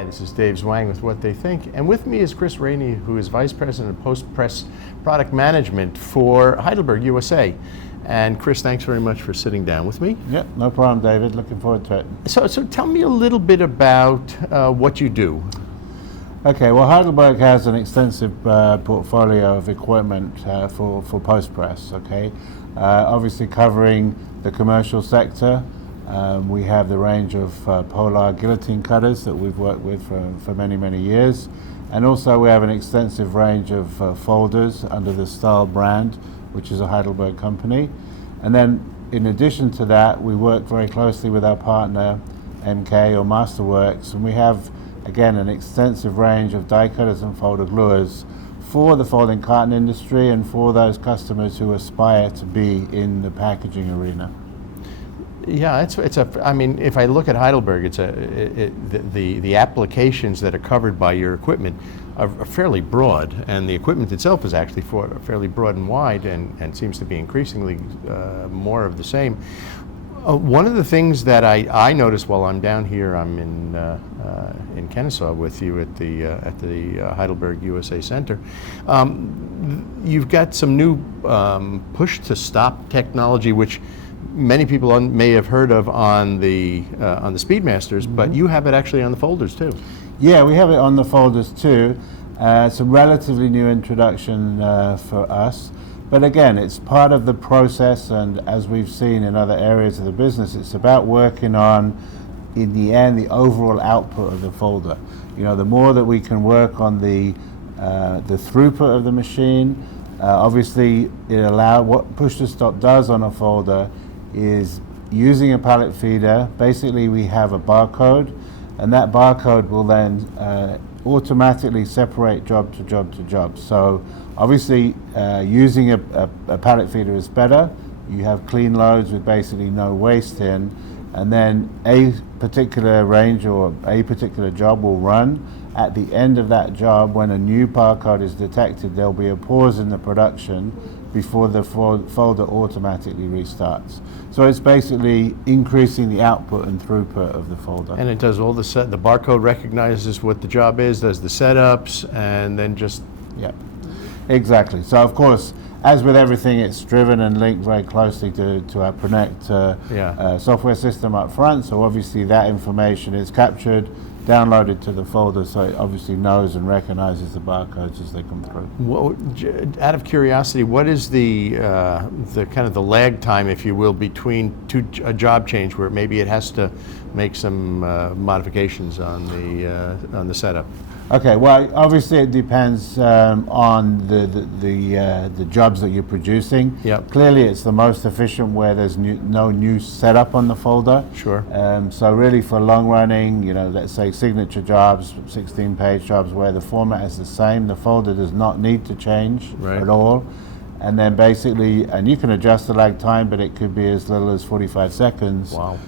Hi, this is Dave Zwang with What They Think, and with me is Chris Rainey, who is Vice President of Post-Press Product Management for Heidelberg USA. And Chris, thanks very much for sitting down with me. Yeah, no problem, David. Looking forward to it. So tell me a little bit about what you do. Okay, well, Heidelberg has an extensive portfolio of equipment for post-press, okay? Obviously covering the commercial sector. We have the range of Polar guillotine cutters that we've worked with for many, many years. And also we have an extensive range of folders under the Stahl brand, which is a Heidelberg company. And then in addition to that, we work very closely with our partner MK or Masterworks, and we have, again, an extensive range of die cutters and folder gluers for the folding carton industry and for those customers who aspire to be in the packaging arena. Yeah, I mean, if I look at Heidelberg, the applications that are covered by your equipment are fairly broad, and the equipment itself is actually fairly broad and wide, and seems to be increasingly more of the same. One of the things that I noticed while I'm down here, I'm in Kennesaw with you at the Heidelberg USA Center. You've got some new push-to-stop technology, which many people may have heard of on the Speedmasters, but you have it actually on the folders too. Yeah, we have it on the folders too. It's a relatively new introduction for us, but again, it's part of the process, and as we've seen in other areas of the business, it's about working on, in the end, the overall output of the folder. You know, the more that we can work on the throughput of the machine, obviously what push-to-stop does on a folder is using a pallet feeder. Basically, we have a barcode, and that barcode will then automatically separate job to job to job. So obviously using a pallet feeder is better. You have clean loads with basically no waste in, and then a particular range or a particular job will run. At the end of that job, when a new barcode is detected, there'll be a pause in the production before the folder automatically restarts. So it's basically increasing the output and throughput of the folder. And it does all the barcode recognizes what the job is, does the setups, and then just... Yeah, exactly. So of course, as with everything, it's driven and linked very closely to our Pronect software system up front. So obviously that information is captured, downloaded to the folder, so it obviously knows and recognizes the barcodes as they come through. Well, out of curiosity, what is the kind of the lag time, if you will, between a job change where maybe it has to make some modifications on the setup? Okay, well, obviously it depends on the jobs that you're producing. Yep. Clearly, it's the most efficient where there's no new setup on the folder. Sure. So really for long running, you know, let's say signature jobs, 16-page jobs where the format is the same, the folder does not need to change at all. And then basically, and you can adjust the lag time, but it could be as little as 45 seconds. Wow.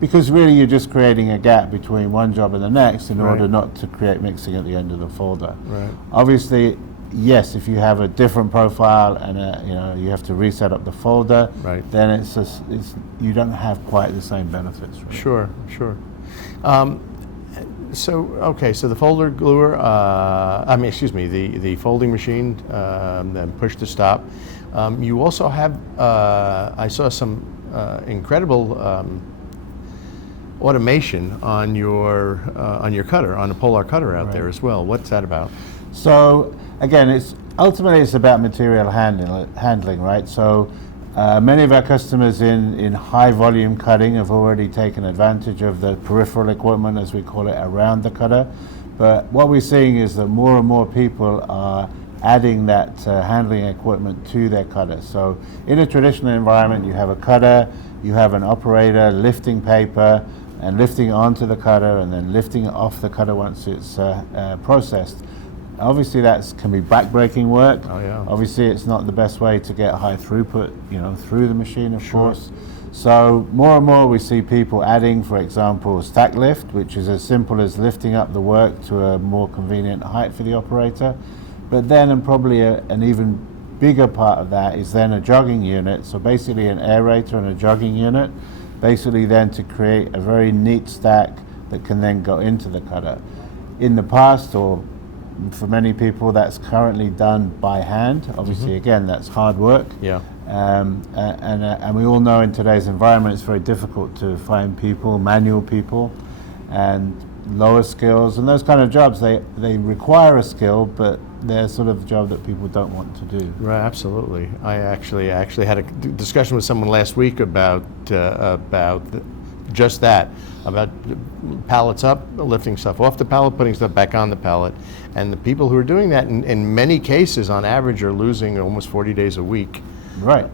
Because really you're just creating a gap between one job and the next in order not to create mixing at the end of the folder. Right. Obviously, yes, if you have a different profile and you know, you have to reset up the folder, then you don't have quite the same benefits. Right? Sure. So the folder gluer, the folding machine, then push to stop. You also have, I saw some incredible automation on your cutter, on the Polar cutter out there as well. What's that about? So again, it's about material handling, right? So many of our customers in high volume cutting have already taken advantage of the peripheral equipment, as we call it, around the cutter. But what we're seeing is that more and more people are adding that handling equipment to their cutter. So in a traditional environment, you have a cutter, you have an operator lifting paper and lifting it onto the cutter and then lifting it off the cutter once it's processed. Obviously that can be backbreaking work. Oh, yeah. Obviously it's not the best way to get high throughput, you know, through the machine, of course. So more and more we see people adding, for example, stack lift, which is as simple as lifting up the work to a more convenient height for the operator. But then, and probably an even bigger part of that, is then a jogging unit. So basically an aerator and a jogging unit, basically then to create a very neat stack that can then go into the cutter. In the past, or for many people, that's currently done by hand. Obviously, again, that's hard work. Yeah. And we all know in today's environment it's very difficult to find people, manual people, and lower skills, and those kind of jobs, they require a skill, but they're sort of the job that people don't want to do. Right, absolutely. I actually had a discussion with someone last week about just that, about pallets up, lifting stuff off the pallet, putting stuff back on the pallet, and the people who are doing that, in many cases, on average, are losing almost 40 days a week. Right.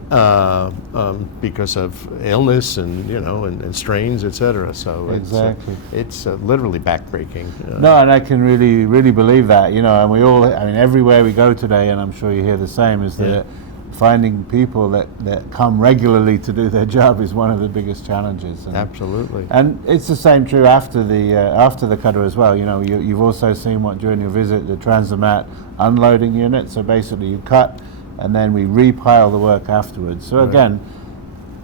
Because of illness and and strains, etc. So Exactly. it's literally backbreaking. No, and I can really believe that. And we all, I mean, everywhere we go today, and I'm sure you hear the same, is that finding people that come regularly to do their job is one of the biggest challenges. And, Absolutely. And it's the same true after the cutter as well. You've also seen what during your visit, the Transomat unloading unit. So basically, you cut, and then we repile the work afterwards. So again,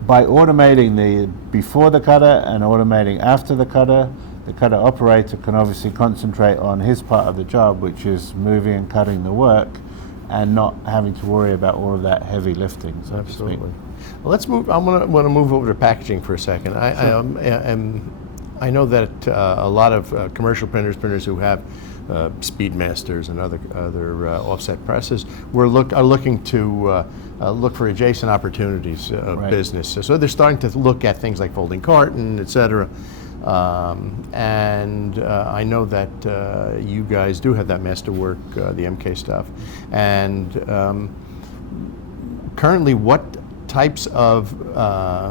by automating the before the cutter and automating after the cutter operator can obviously concentrate on his part of the job, which is moving and cutting the work, and not having to worry about all of that heavy lifting. So Absolutely. Well, let's move. I want to move over to packaging for a second. I know that a lot of commercial printers who have Speedmasters and other offset presses are looking to look for adjacent opportunities of business. So they're starting to look at things like folding carton, etc. And I know that you guys do have that masterwork, the MK stuff. And currently, what types of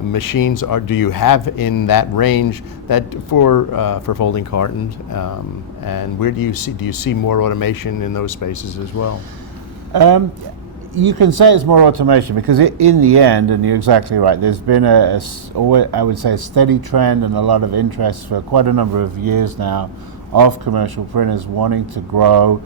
machines do you have in that range that for folding cartons, and where do you see more automation in those spaces as well? You can say it's more automation because in the end, and you're exactly right, there's been I would say a steady trend and a lot of interest for quite a number of years now of commercial printers wanting to grow.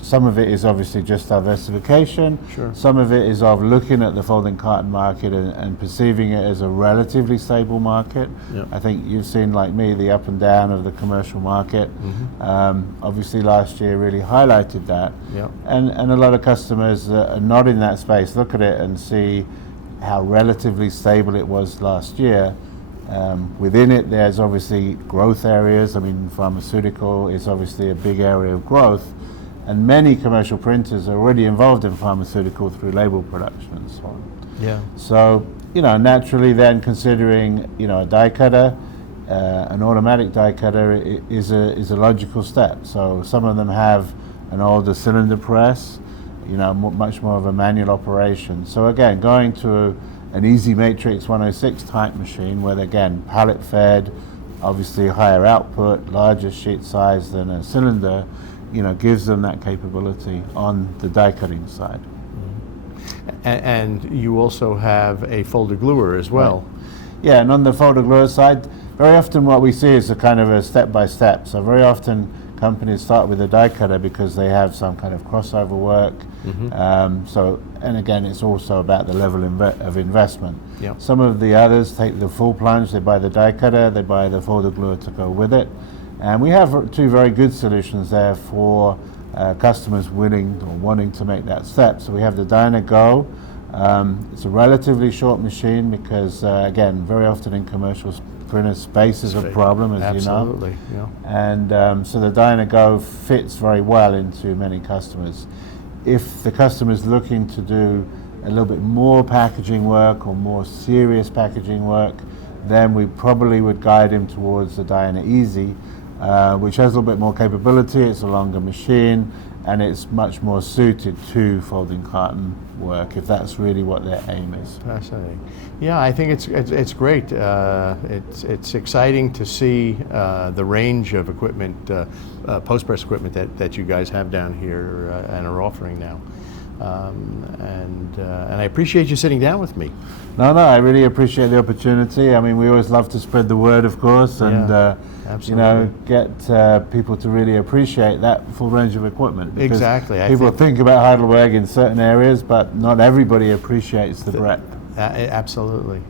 Some of it is obviously just diversification. Sure. Some of it is of looking at the folding carton market and perceiving it as a relatively stable market. Yep. I think you've seen, like me, the up and down of the commercial market. Obviously last year really highlighted that. Yep. And a lot of customers that are not in that space look at it and see how relatively stable it was last year. Within it, there's obviously growth areas. I mean, pharmaceutical is obviously a big area of growth. And many commercial printers are already involved in pharmaceutical through label production and so on. Yeah. So, naturally then considering, a die cutter, an automatic die cutter is a logical step. So some of them have an older cylinder press, much more of a manual operation. So again, going to an Easy Matrix 106 type machine where, again, pallet fed, obviously higher output, larger sheet size than a cylinder, gives them that capability on the die cutting side. And you also have a folder gluer as well. Right. Yeah, and on the folder gluer side, very often what we see is a kind of a step-by-step. So very often companies start with a die cutter because they have some kind of crossover work. And again, it's also about the level of investment. Yep. Some of the others take the full plunge. They buy the die cutter, they buy the folder gluer to go with it. And we have two very good solutions there for customers willing or wanting to make that step. So we have the Dynago. It's a relatively short machine because, again, very often in commercial printers, space is a problem, as Absolutely. you know. Yeah. And so the Dynago fits very well into many customers. If the customer is looking to do a little bit more packaging work or more serious packaging work, then we probably would guide him towards the Dyna Easy, which has a little bit more capability. It's a longer machine, and it's much more suited to folding carton work, if that's really what their aim is. Fascinating. Yeah, I think it's great. It's exciting to see the range of equipment, post-press equipment that you guys have down here and are offering now. And I appreciate you sitting down with me. No, I really appreciate the opportunity. I mean, we always love to spread the word, of course, and get people to really appreciate that full range of equipment. Because exactly. People think about Heidelberg in certain areas, but not everybody appreciates the breadth. Absolutely.